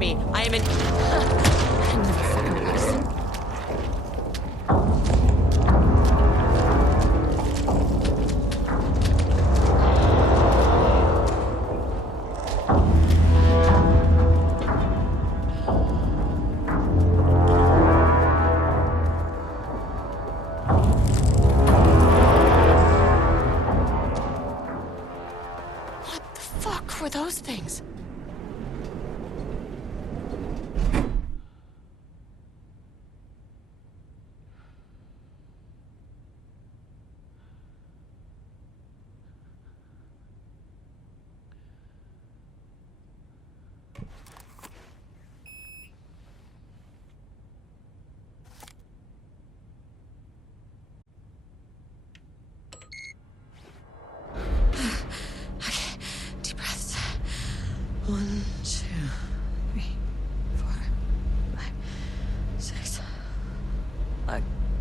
me. I am an... I never fucking noticed. What the fuck were those things? Okay, deep breaths. 1, 2, 3, 4, 5, 6.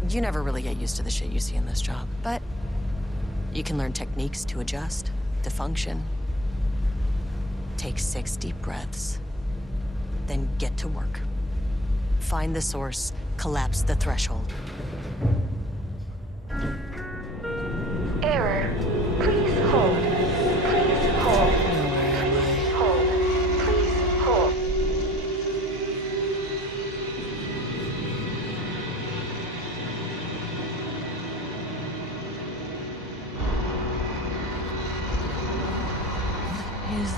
You never really get used to the shit you see in this job, but you can learn techniques to adjust, to function. Take 6 deep breaths, then get to work. Find the source, collapse the threshold. Error. Please hold. Please hold. Now where am I? Please hold. Please hold. Is...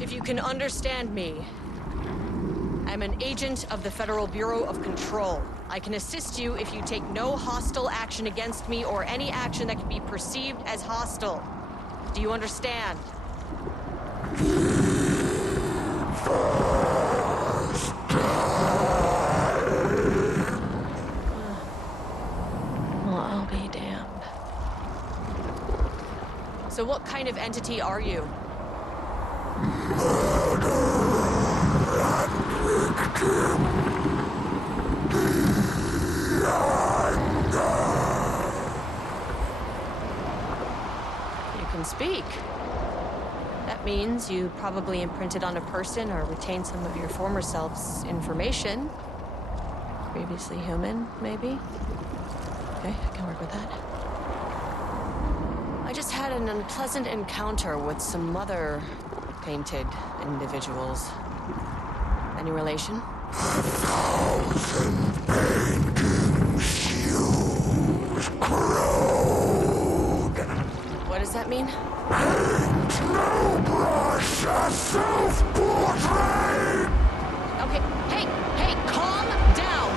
If you can understand me, I'm an agent of the Federal Bureau of Control. I can assist you if you take no hostile action against me or any action that can be perceived as hostile. Do you understand? Well, I'll be damned. So what kind of entity are you? You can speak. That means you probably imprinted on a person or retained some of your former self's information. Previously human, maybe? Okay, I can work with that. I just had an unpleasant encounter with some other painted individuals. Any relation? 1,000 paintings used corrode. What does that mean? Paint no brush, a self-portrait. Okay, hey, calm down!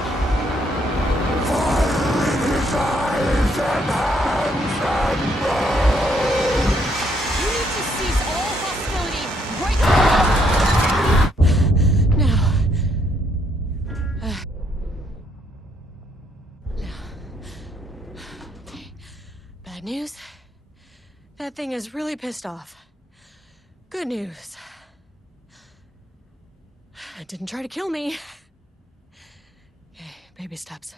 Fire in his eyes and hands and bones. You need to cease all hostility right now! Bad news. That thing is really pissed off. Good news. It didn't try to kill me. Okay, baby steps.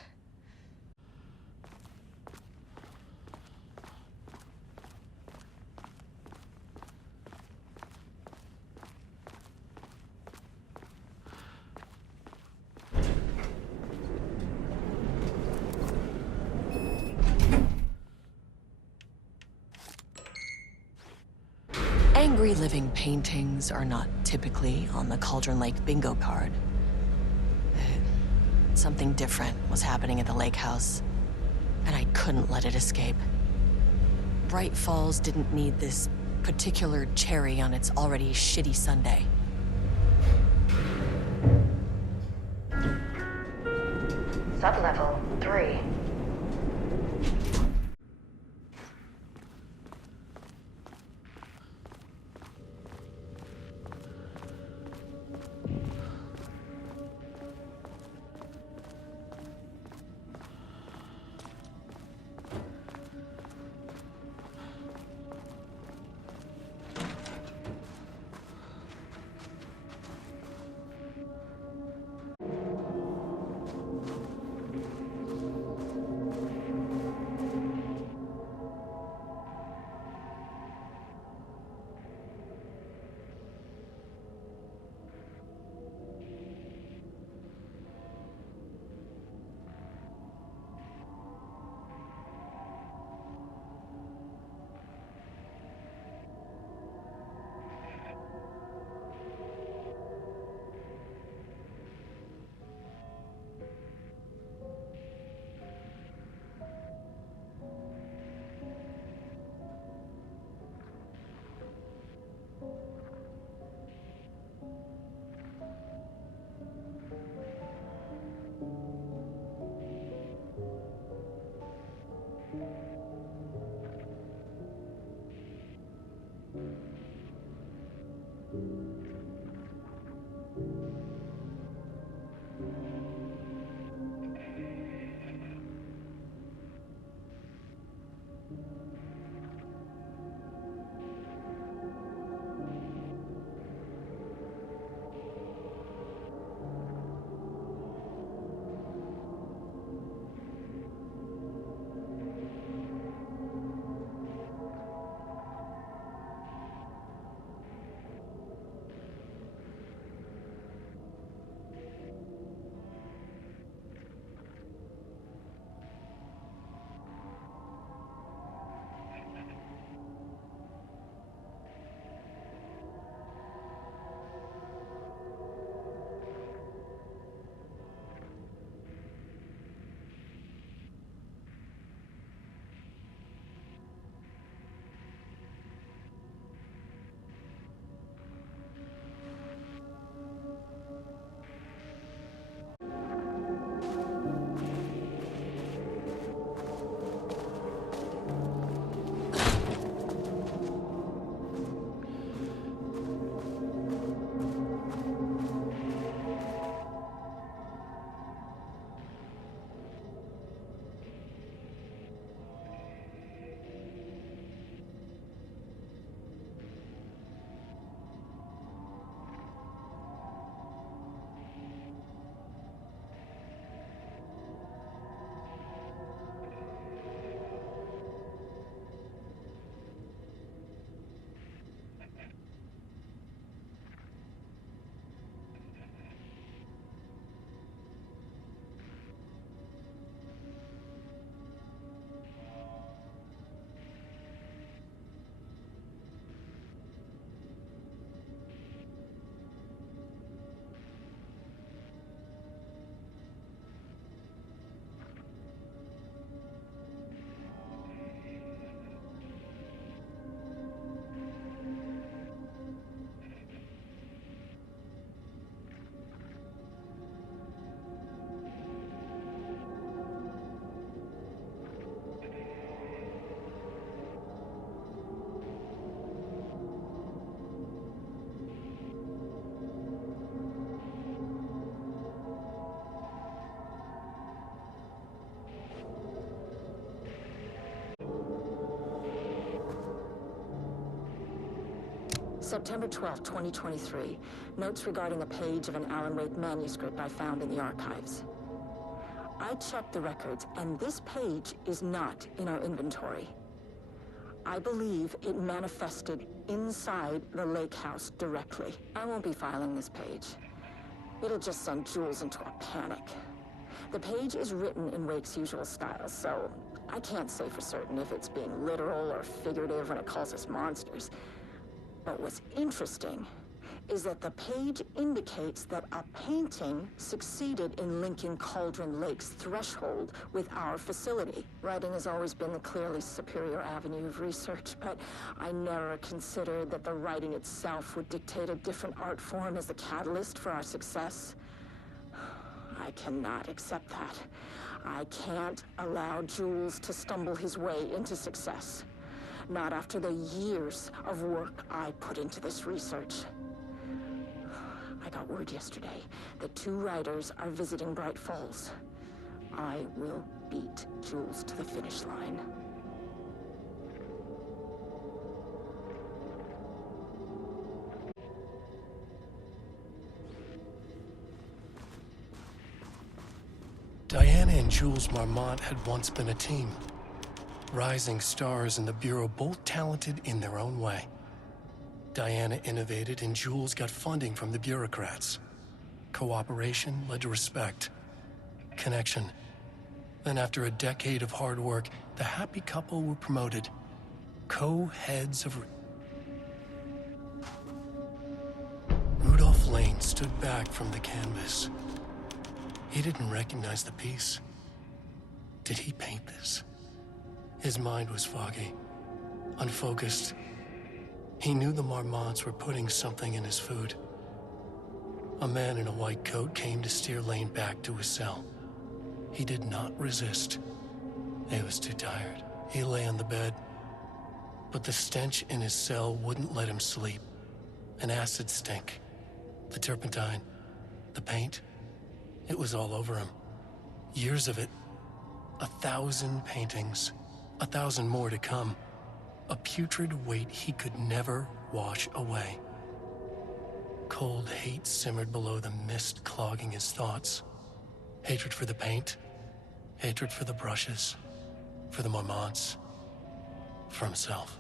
Angry living paintings are not typically on the Cauldron Lake bingo card. Something different was happening at the lake house, and I couldn't let it escape. Bright Falls didn't need this particular cherry on its already shitty sundae. Sublevel 3. September 12, 2023. Notes regarding a page of an Alan Wake manuscript I found in the archives. I checked the records, and this page is not in our inventory. I believe it manifested inside the lake house directly. I won't be filing this page. It'll just send Jules into a panic. The page is written in Wake's usual style, so I can't say for certain if it's being literal or figurative when it calls us monsters. But what's interesting is that the page indicates that a painting succeeded in linking Cauldron Lake's threshold with our facility. Writing has always been the clearly superior avenue of research, but I never considered that the writing itself would dictate a different art form as the catalyst for our success. I cannot accept that. I can't allow Jules to stumble his way into success. Not after the years of work I put into this research. I got word yesterday that 2 writers are visiting Bright Falls. I will beat Jules to the finish line. Diana and Jules Marmont had once been a team. Rising stars in the Bureau, both talented in their own way. Diana innovated and Jules got funding from the bureaucrats. Cooperation led to respect. Connection. Then after a decade of hard work, the happy couple were promoted. Co-heads of... Rudolph Lane stood back from the canvas. He didn't recognize the piece. Did he paint this? His mind was foggy, unfocused. He knew the Marmonts were putting something in his food. A man in a white coat came to steer Lane back to his cell. He did not resist. He was too tired. He lay on the bed, but the stench in his cell wouldn't let him sleep. An acid stink. The turpentine, the paint, it was all over him. Years of it. 1,000 paintings. 1,000 more to come. A putrid weight he could never wash away. Cold hate simmered below the mist clogging his thoughts. Hatred for the paint. Hatred for the brushes. For the Marmonts. For himself.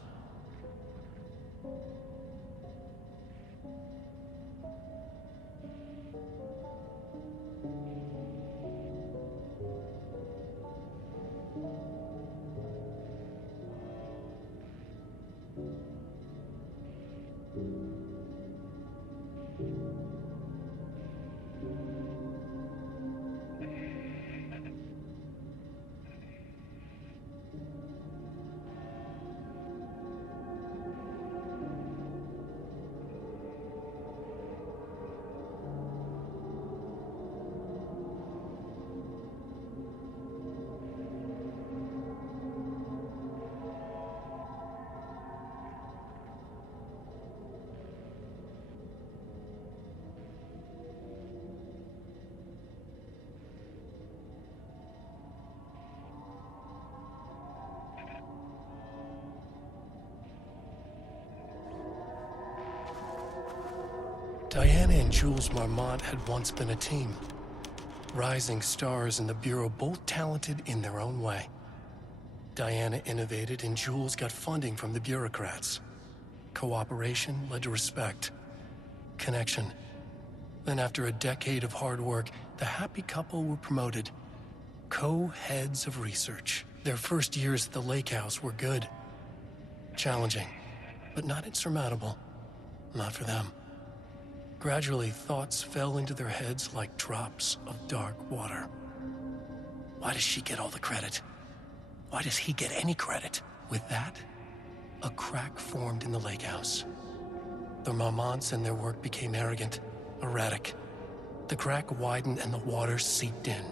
Diana and Jules Marmont had once been a team. Rising stars in the Bureau, both talented in their own way. Diana innovated and Jules got funding from the bureaucrats. Cooperation led to respect. Connection. Then after a decade of hard work, the happy couple were promoted. Co-heads of research. Their first years at the lake house were good. Challenging, but not insurmountable. Not for them. Gradually, thoughts fell into their heads like drops of dark water. Why does she get all the credit? Why does he get any credit? With that, a crack formed in the lake house. The Marmonts and their work became arrogant, erratic. The crack widened and the water seeped in.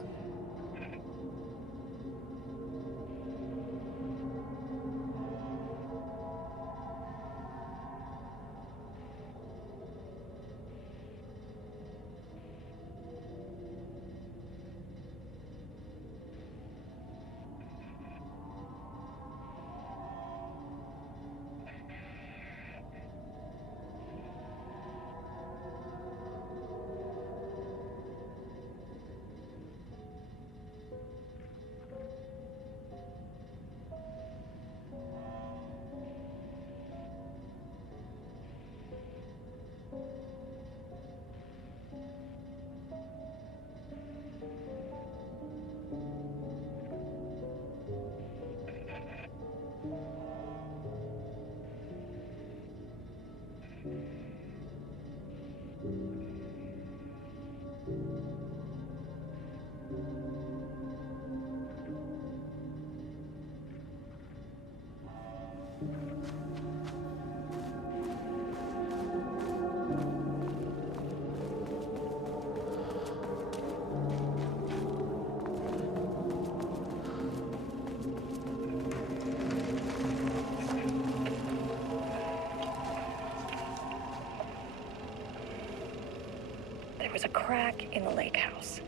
was a crack in the lake house.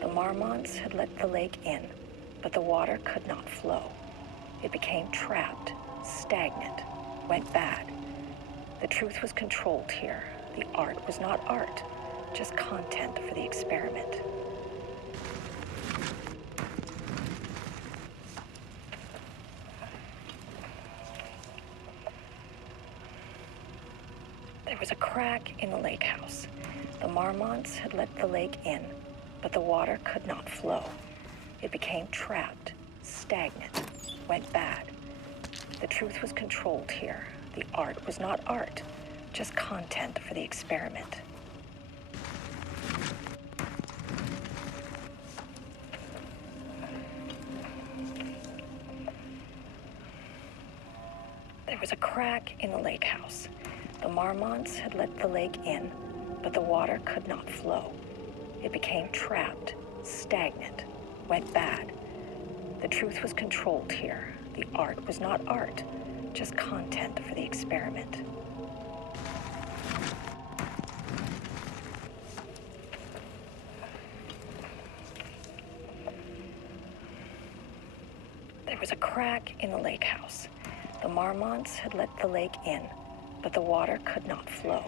The marmots had let the lake in, but the water could not flow. It became trapped, stagnant, went bad. The truth was controlled here. The art was not art, just content for the experiment. There was a crack in the lake house. The marmots had let the lake in, but the water could not flow. It became trapped, stagnant, went bad. The truth was controlled here. The art was not art, just content for the experiment. There was a crack in the lake house. The marmots had let the lake in, but the water could not flow. It became trapped, stagnant, went bad. The truth was controlled here. The art was not art, just content for the experiment. There was a crack in the lake house. The marmots had let the lake in, but the water could not flow.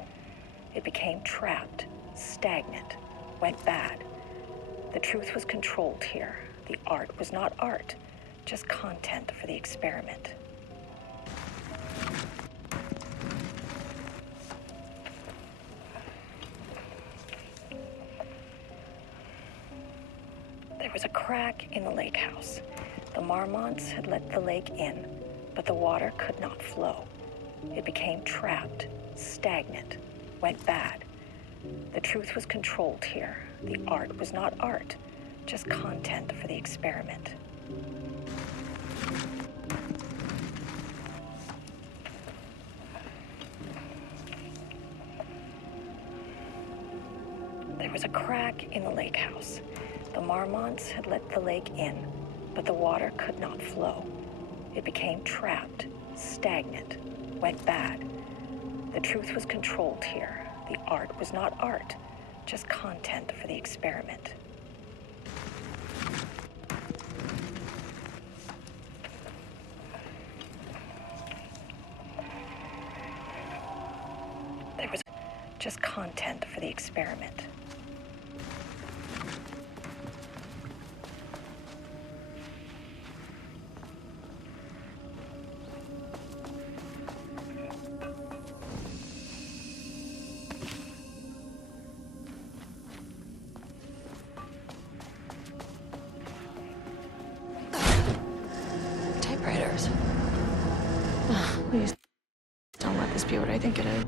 It became trapped, stagnant, went bad. The truth was controlled here. The art was not art, just content for the experiment. There was a crack in the lake house. The marmots had let the lake in, but the water could not flow. It became trapped, stagnant, went bad. The truth was controlled here. The art was not art, just content for the experiment. There was a crack in the lake house. The marmots had let the lake in, but the water could not flow. It became trapped, stagnant, went bad. The truth was controlled here. The art was not art, just content for the experiment. There was just content for the experiment. Typewriters. Please don't let this be what I think it is.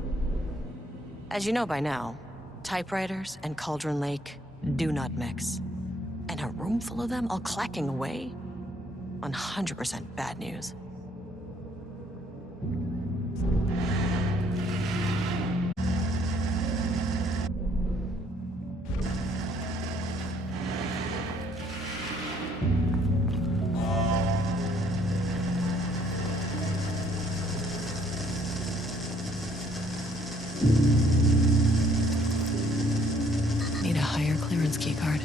As you know by now, typewriters and Cauldron Lake do not mix. And a room full of them all clacking away? 100% bad news. Need a higher clearance keycard.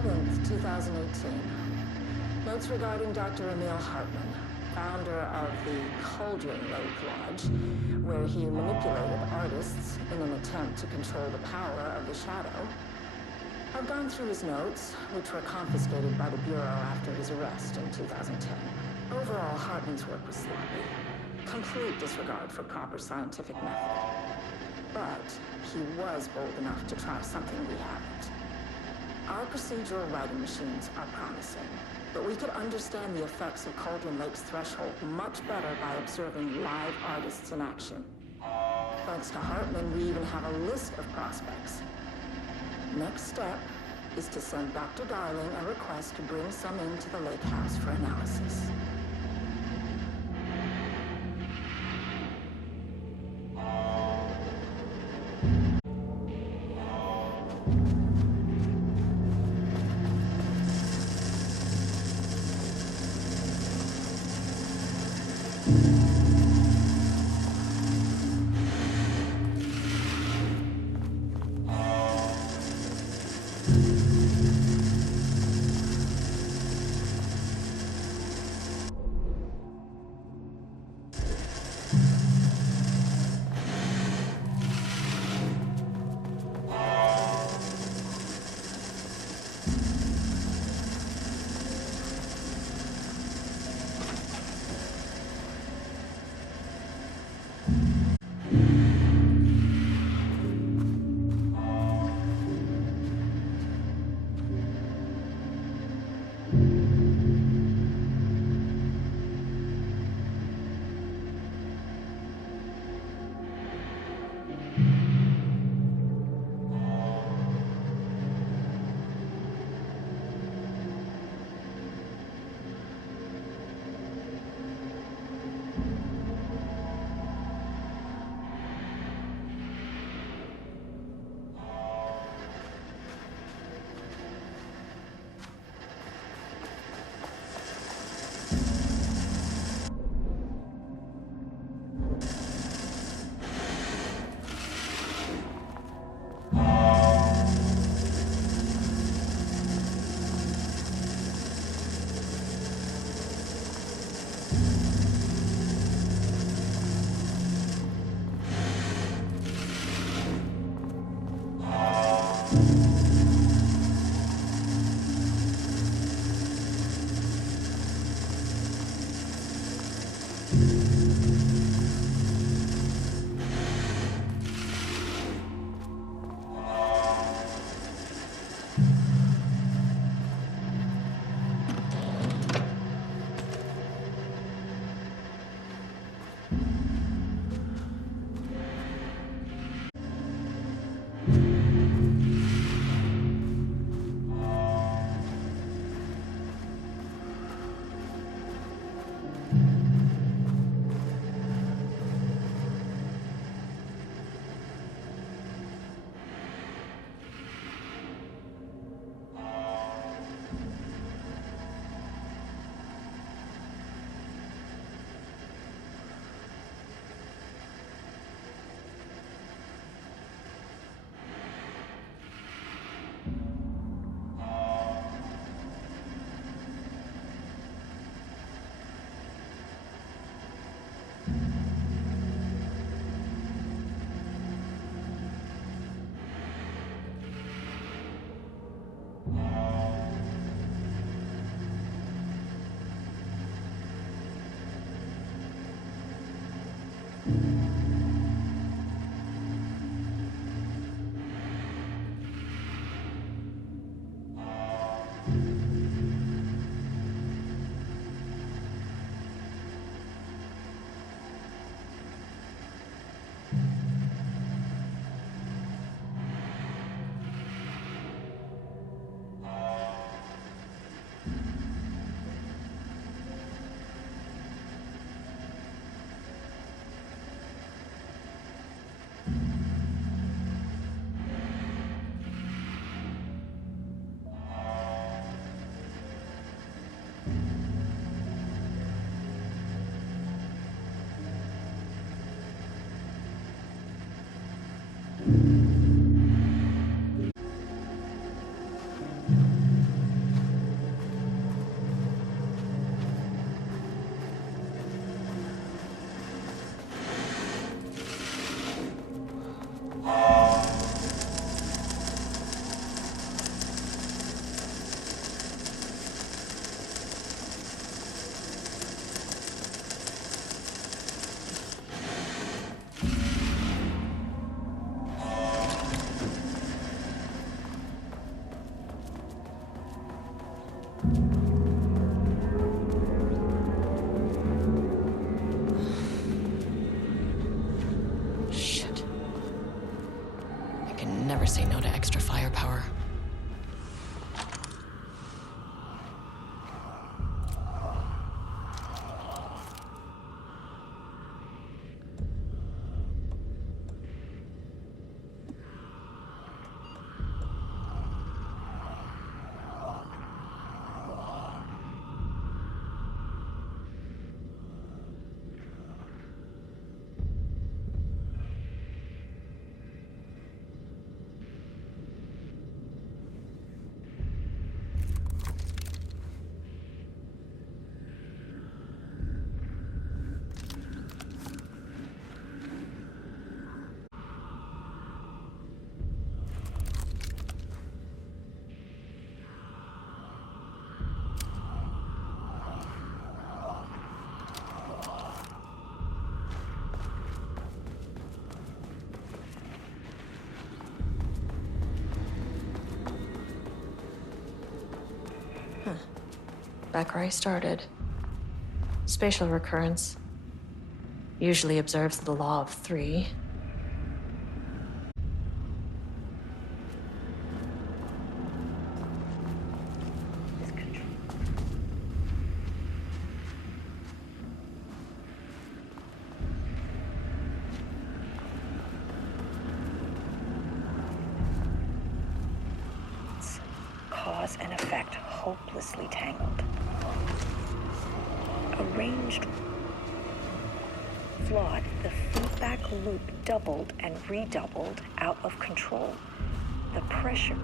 11th, 2018. Notes regarding Dr. Emil Hartman, founder of the Cauldron Lake Lodge, where he manipulated artists in an attempt to control the power of the shadow. I've gone through his notes, which were confiscated by the Bureau after his arrest in 2010. Overall, Hartman's work was sloppy. Complete disregard for proper scientific method. But he was bold enough to try something we haven't. Our procedural writing machines are promising, but we could understand the effects of Cauldron Lake's threshold much better by observing live artists in action. Thanks to Hartman, we even have a list of prospects. Next step is to send Dr. Darling a request to bring some into the lake house for analysis. say no to extra firepower. Back where I started. Spatial recurrence. Usually observes the law of 3. Cause and effect hopelessly tangled. Arranged flawed, the feedback loop doubled and redoubled, out of control. The pressure